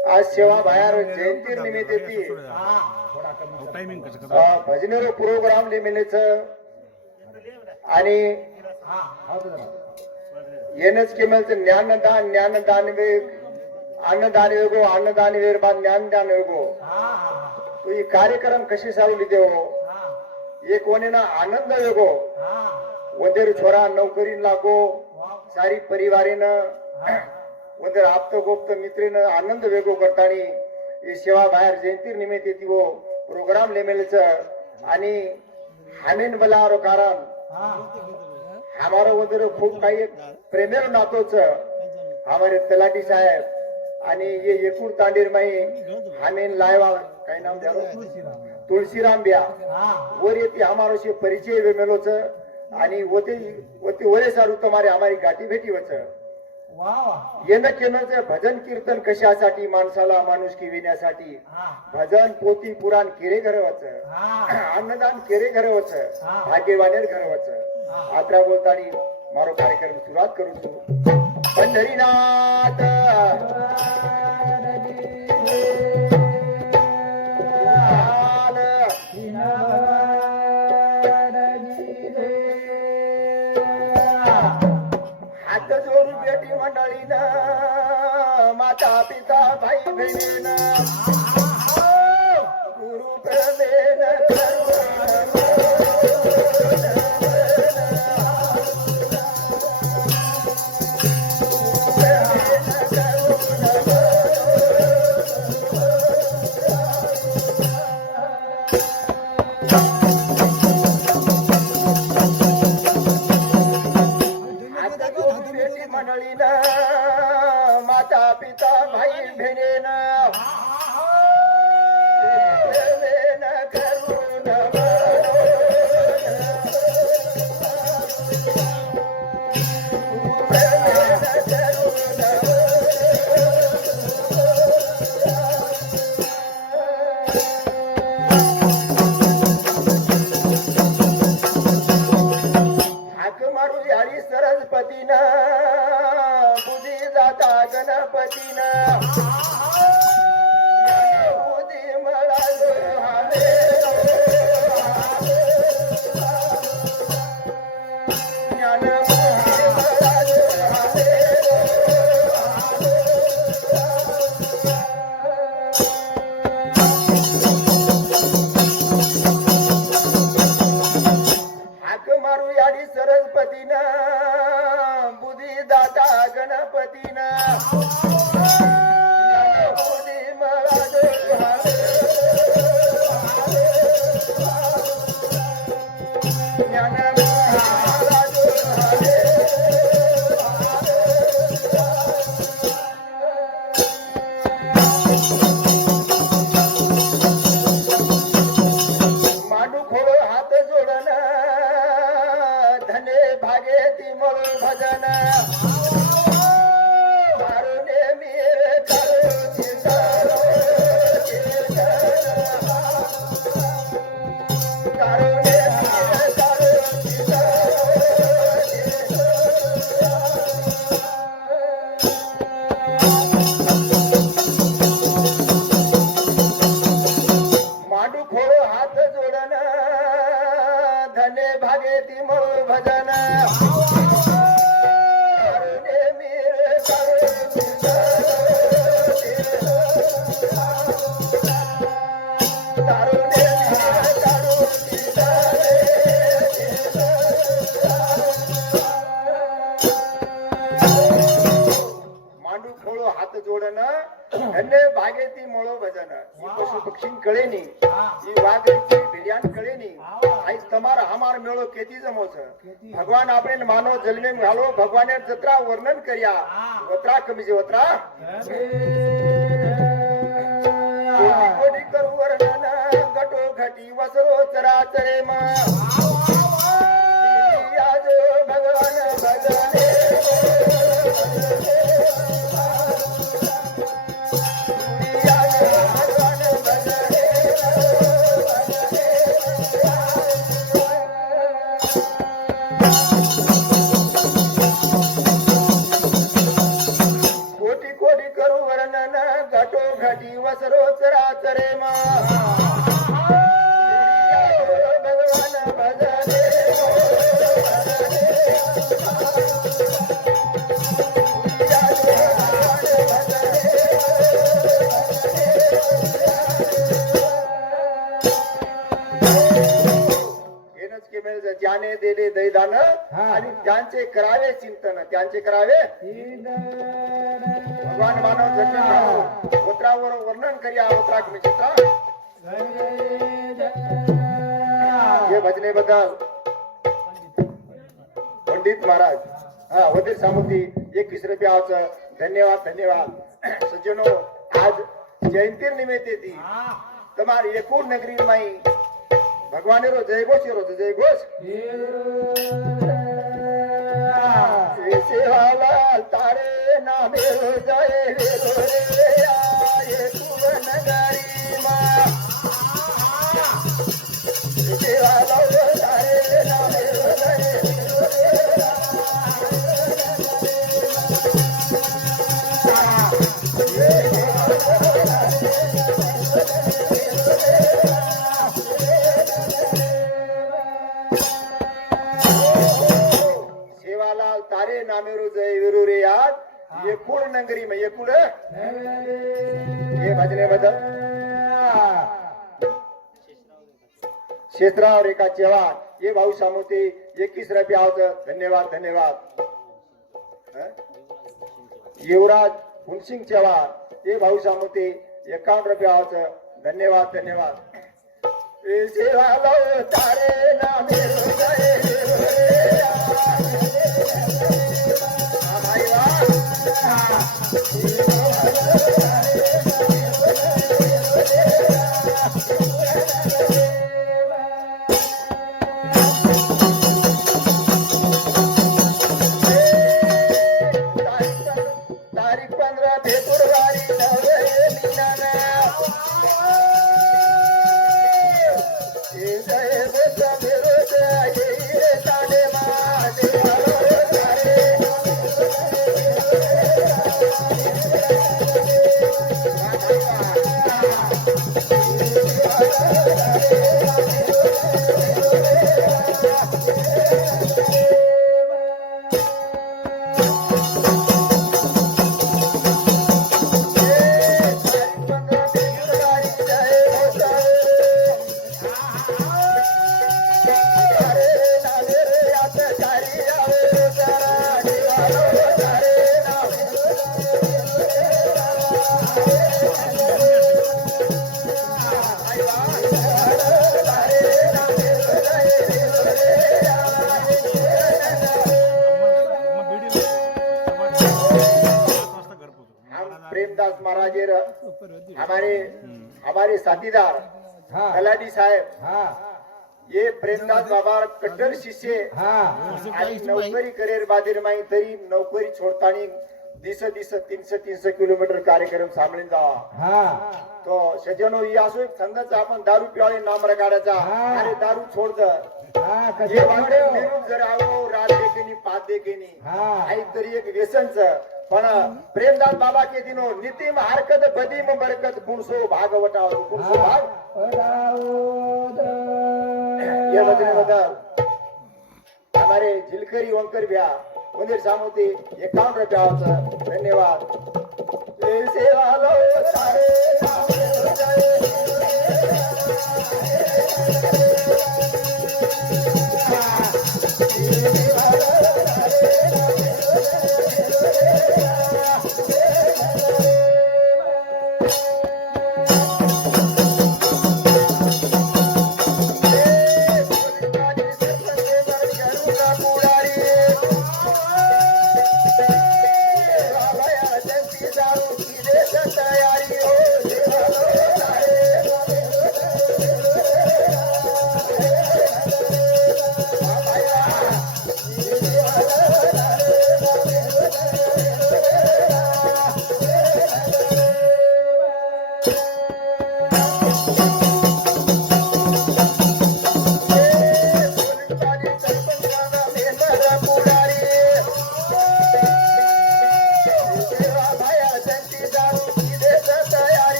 आज सेवा बाहेर जयंती निमित्त ती टायमिंग कसं अ, भजनेर प्रोग्राम निमित्त आणि येणच केमलचं ज्ञानदान ज्ञानदान वेग अन्नदान वेगो अन्नदान वेर बा ज्ञानदान वेगो तो ही कार्यक्रम कशी चालवली देवो? एक वनेना आनंद वेगो वंदेर छोरा नोकरी लागो. सारी परिवारीनं वंदेर आप्त गोप्त मित्रीनं आनंद वेगो करतानी ही सेवा बाहेर जयंती निमित्त ती वो प्रोग्राम लेमेलच आणि हामेन बलारो कारण हमारो वगैरे खूप काही प्रेमेर नातोच हमारे तलाठी साहेब आणि ये एकूण तांडीर माई हामेन लायवा काय नाम द्या तुळशीराम. बिया. वर येते हमारो से परिचय वे मेलोच आणि वते वते वरे सारू तुम्हारे हमारी गाठी भेटी वच येणं भजन कीर्तन कशासाठी? माणसाला माणुसकी विण्यासाठी. भजन पोती पुराण केरे घरवच. अन्नदान केरे घरवच. भाग्यवानेर घरवच. आता बोलतानी मारो कार्यक्रम सुरुवात करू છું पंढरीनाथ! भाई धन्य बागेती मळो भजन. ही पशु पक्षी कळेनी. ही. वाघची भिड्यान कळेनी. आई तमार हमार मेळो केती जमोच भगवान आपण मानव जन्मे घालो भगवाने जत्रा वर्णन कर्या. वत्रा कमी वत्रा. कोटी कोटी करू वर्णन? गटो घटी वसरो चरा चरे मा आज भगवान भगवाने हेनच केमेल ज्याने दिले दैदान आणि त्यांचे करावे चिंतन त्यांचे करावे भगवान मानव जन्म उतरावर वर्णन करिया उतराक मी चित्रा हे भजने बद्दल पंडित महाराज हा वजीर सामुती एकवीस रुपयाचं धन्यवाद धन्यवाद सज्जनो आज जयंती निमित्त ती તમારી એકુર નગરી માઈ ભગવાને રો જય ઘોષ રો જય ઘોષ એ સેવાલા તારે નામે રો જય વેરો રે આ એકુર નગરી માં तारे नामेरू जय विरू रे याद एकूण नगरी मग एकूण हे भजने बद्दल क्षेत्रावर एका चव्हाण हे भाऊ सामोते एकवीस रुपयाचं धन्यवाद धन्यवाद. युवराज हुनसिंग चव्हाण हे भाऊ सामोते एकावन्न रुपयाचं धन्यवाद धन्यवाद. ए सेवालाल तारे नामेरू हमारे साथीदार तलाठी साहेब ये प्रेमदास बाबा कट्टर शिष्य. नोकरी करेर बादीर माई तरी नोकरी सोडताना दिस दिस तीनशे तीनशे किलोमीटर कार्यक्रम सांभाळून जावा तो सज्जनो ही असो एक छंदच आपण दारू पिवाळे नाम रगाडायचा. अरे दारू हे फिरून जर आहो रात देखेनी पाच देखेनी. आई तरी एक व्यसनच पण प्रेमदास बाबा के दिनो नितीम हरकत बदीम बरकत गुणसो भागवटा गुणसो भाग. ये वचने बदल हमारे झिलकरी वंकर भ्या मंदिर सामोते एकावन्न रुपयाचं धन्यवाद. जय सेवालो सारे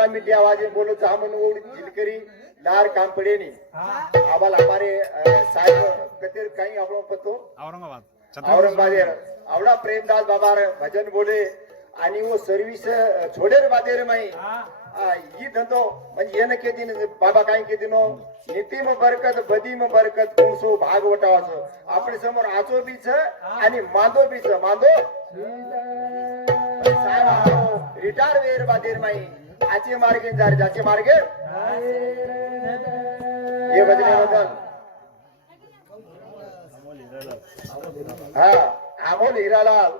अकरा मिनिटे आवाज बोलो जामुन ओड जिलकरी लार काम पड़े नहीं हमारे अ, साहेब कतिर काही आपण पतो. औरंगाबाद. औरंगाबाद आवडा प्रेमदास बाबा भजन बोले. आणि वो सर्विस छोडेर बादेर माई. हा. धंदो म्हणजे येणं केदी बाबा काय केदी नो नीतीम बरकत बदीम बरकत कुंसो भागवटावाचं आपल्यासमोर आचो बीच आणि मांदो बीच. मांदो? साहेब रिटायर वेर बादेर माई. आचे मार्गे जारे जाचे मार्गे हे भजने बदल हा अमोल हिरालाल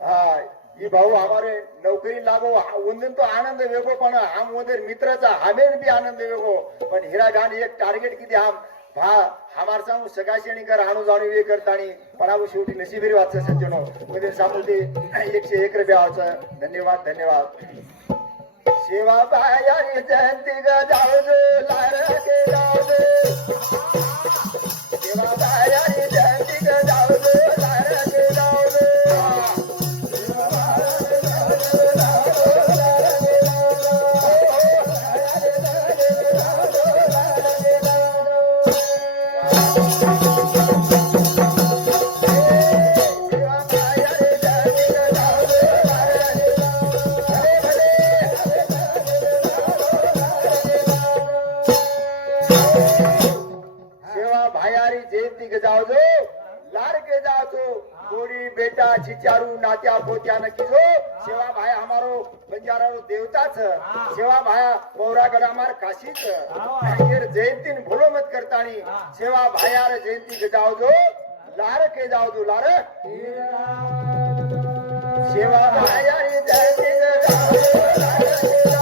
हा ही भाऊ आमारे नोकरी लागो उंदन तो आनंद वेगो पण आम उंदर मित्राचा हमेन बी आनंद वेगो पण हिरा घाण एक टार्गेट किती आम? भा हमार सांगू सकाळशी आणि कर आणू जाणू वे करता आणि आपण शेवटी नशिबेरी वाचा सज्जनो. उंदीर सामोते एकशे एक रुपया धन्यवाद धन्यवाद. सेवा बायारी जयंती ग जाऊ दे लार के जाऊ दे चिचारू नात्या पोत्या नकीजो सेवा भाया हमारो बंजारा देवताच. सेवा भाया पौरागड हमार काशीच. येर जयंतीन भोलो मत करतानी. सेवा भायार जयंती के जाओ जो लार के जाओ जो लार. सेवा भायारी जयंती के जाओ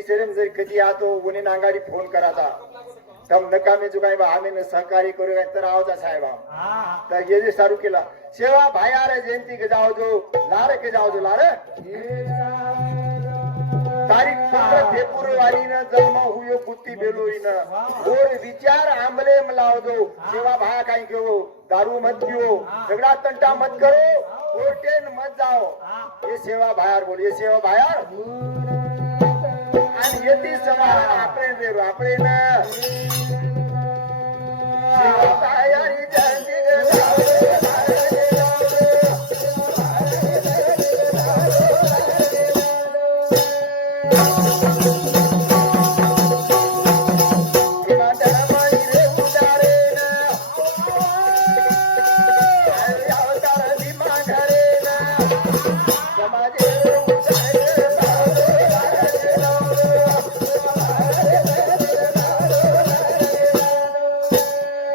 आम्ही परिसर जर कधी आतो उन्हे नांगाडी फोन कराचा तम नकामे जो काय बा आम्ही न सहकार्य करू तर आवाजा साहेब. हा तर ये जे सारू केला. सेवा भाई आ रे जयंती के जाओ जो लारे के जाओ जो लारे. तारीख पंधरा फेब्रुवारी न जन्म हुयो बुत्ती बेलोरी न. और विचार आंबले मलाव दो सेवा भाया काही घेऊ दारू मत पिओ झगडा तंटा मत करो. कोर्टेन मत जाओ. ये सेवा बाहेर बोल ये सेवा बाहेर आणि येते समान आपण देऊ आपण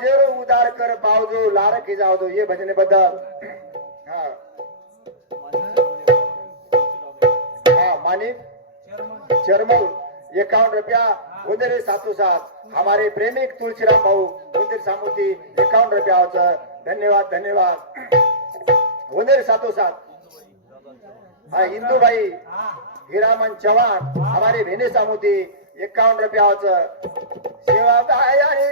समाजेर उदार कर पावजो लारखी जाव दो ये भजने बद्दल हा। हा मानिक चरमल। एकावन्न रुपया उदरे सातू सात हमारे प्रेमिक तुलसीराम भाऊ उदर सामुती एकावन्न रुपया होतं धन्यवाद धन्यवाद। उदर सातू सात हा इंदुबाई हिरामन चव्हाण हमारे भेने सामुती एकावन्न रुपयाचं शिवाबाई आणि